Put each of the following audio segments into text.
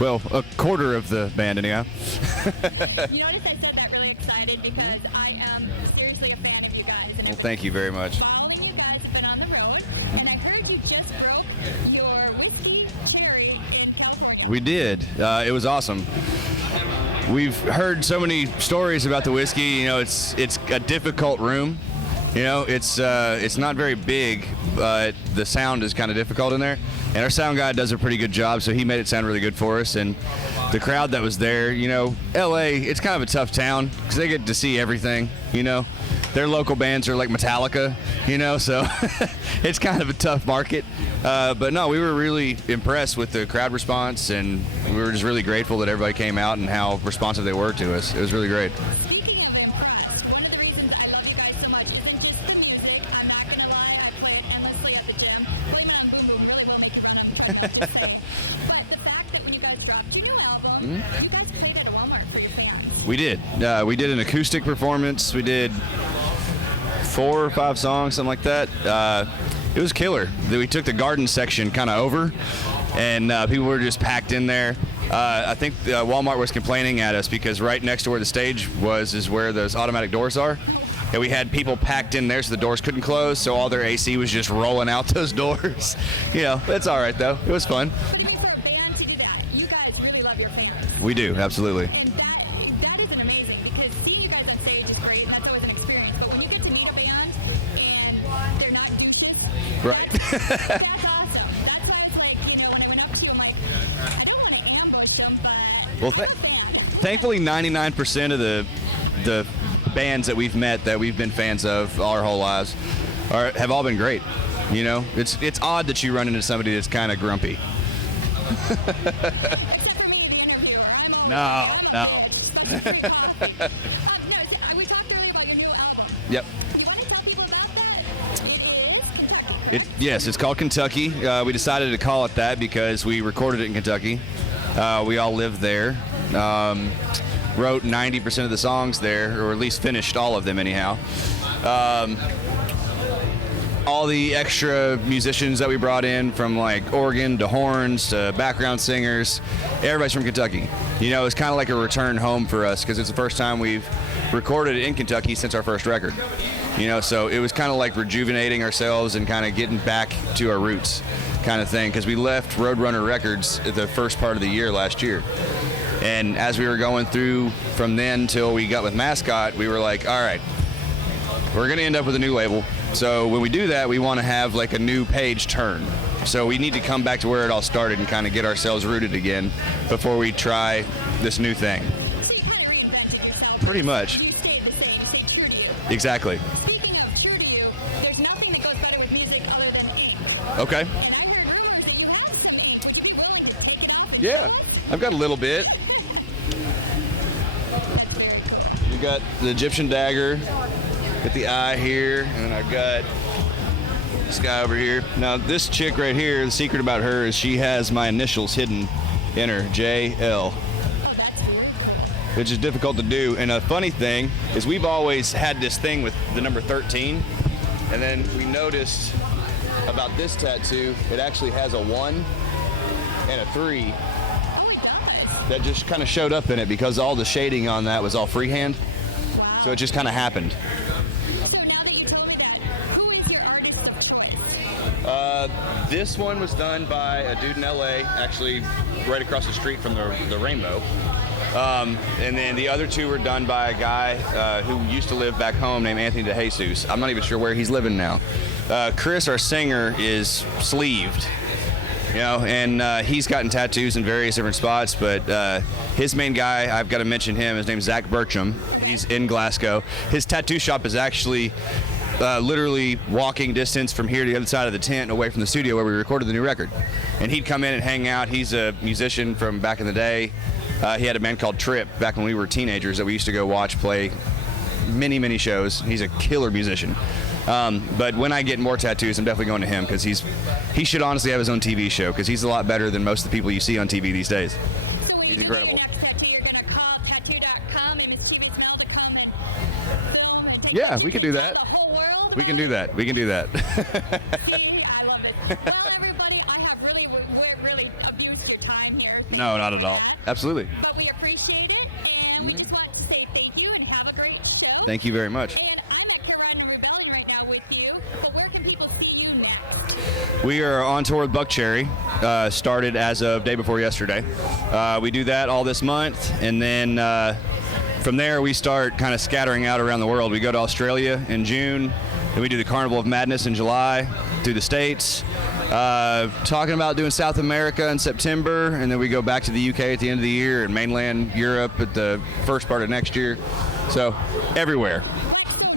Well, a quarter of the band anyhow. You notice I said that really excited because I am seriously a fan of you guys. And Well, thank you very much. Following you guys, have been on the road, and I heard you just broke your whiskey cherry in California. We did. It was awesome. We've heard so many stories about the whiskey. You know, it's a difficult room. You know, it's not very big, but the sound is kind of difficult in there. And our sound guy does a pretty good job, so he made it sound really good for us. And the crowd that was there, you know, LA, it's kind of a tough town because they get to see everything, you know. Their local bands are like Metallica, you know, so it's kind of a tough market. But no, we were really impressed with the crowd response, and we were just really grateful that everybody came out and how responsive they were to us. It was really great. Speaking of impressed, one of the reasons I love you guys so much isn't just the music. I'm not going to lie, I play it endlessly at the gym. Playing it on Boom Boom really will make you run. I'm just saying. But the fact that when you guys dropped your new album, you guys played at a Walmart for your fans. We did. We did an acoustic performance. We did 4 or 5 songs, something like that. It was killer. We took the garden section kind of over, and people were just packed in there. I think Walmart was complaining at us because right next to where the stage was is where those automatic doors are. And we had people packed in there so the doors couldn't close, so all their AC was just rolling out those doors. You know, it's all right, though. It was fun. But for a band to do that, you guys really love your fans. We do, absolutely. And that isn't amazing because seeing you guys on stage is great, and that's always an experience. But when you get to meet a band and they're not douches, Right. that's awesome. That's why it's like, you know, when I went up to you, I'm like, I don't want to ambush them, but Well, I'm a fan. thankfully, 99% of the bands that we've met that we've been fans of our whole lives have all been great. You know, it's odd that you run into somebody that's kind of grumpy. Except for me, the interviewer. No. No, we talked earlier about your new album. Yep. You want to tell people about that? It is Kentucky. Yes, it's called Kentucky. We decided to call it that because we recorded it in Kentucky. We all lived there. Wrote 90% of the songs there, or at least finished all of them anyhow. All the extra musicians that we brought in, from like organ to horns to background singers, everybody's from Kentucky. You know, it's kind of like a return home for us because it's the first time we've recorded in Kentucky since our first record. You know, so it was kind of like rejuvenating ourselves and kind of getting back to our roots kind of thing, because we left Roadrunner Records at the first part of the year last year. And as we were going through from then till we got with Mascot, we were like, all right, we're going to end up with a new label. So when we do that, we want to have like a new page turn. So we need to come back to where it all started and kind of get ourselves rooted again before we try this new thing. So you kind of reinvented yourself. Pretty much. You stayed the same. You stayed true to you. Exactly. Speaking of true to you, there's nothing that goes better with music other than ink. Okay. And I heard rumors that you have some ink. Would you be willing to take it out? Yeah, I've got a little bit. That's very cool. You got the Egyptian dagger, got the eye here, and then I've got this guy over here. Now, this chick right here, the secret about her is she has my initials hidden in her, JL, Oh, that's weird. which is difficult to do. And a funny thing is we've always had this thing with the number 13, and then we noticed about this tattoo, it actually has a 1 and a 3 Oh, it does. that just kind of showed up in it because all the shading on that was all freehand. Wow. So it just kind of happened. So now that you told me that, who is your artist of choice? This one was done by a dude in LA, actually right across the street from the Rainbow. And then the other 2 were done by a guy who used to live back home named Anthony DeJesus. I'm not even sure where he's living now. Chris, our singer, is sleeved. You know, and he's gotten tattoos in various different spots, but his main guy, I've got to mention him, his name's Zach Burcham. He's in Glasgow. His tattoo shop is actually literally walking distance from here to the other side of the tent away from the studio where we recorded the new record. And he'd come in and hang out. He's a musician from back in the day. He had a band called Trip back when we were teenagers that we used to go watch play many shows. He's a killer musician. But when I get more tattoos, I'm definitely going to him because he should honestly have his own TV show because he's a lot better than most of the people you see on TV these days. So when He's you do incredible. your next tattoo, you're going to call Tattoo.com and Miss TV's Mel to come and film and take Yeah, we can do that. the whole world. We can do that. We can do that. See, I love it. Well, everybody, I have really abused your time here. No, not at all. Absolutely. But we appreciate it, and we just want to say thank you and have a great show. Thank you very much. And I'm at Carolina Rebellion right now with you, but where can people see you next? We are on tour with Buck Cherry, started as of day before yesterday. We do that all this month, and then from there we start kind of scattering out around the world. We go to Australia in June, then we do the Carnival of Madness in July through the States. Talking about doing South America in September, and then we go back to the UK at the end of the year and mainland Europe at the first part of next year. So everywhere.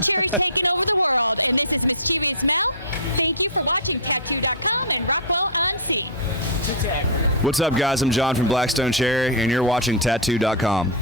Cherry taking over the world, and this is Mischievous Mel. Thank you for watching Tattoo.com and ROCKwell UnScene. What's up, guys? I'm John from Blackstone Cherry, and you're watching Tattoo.com.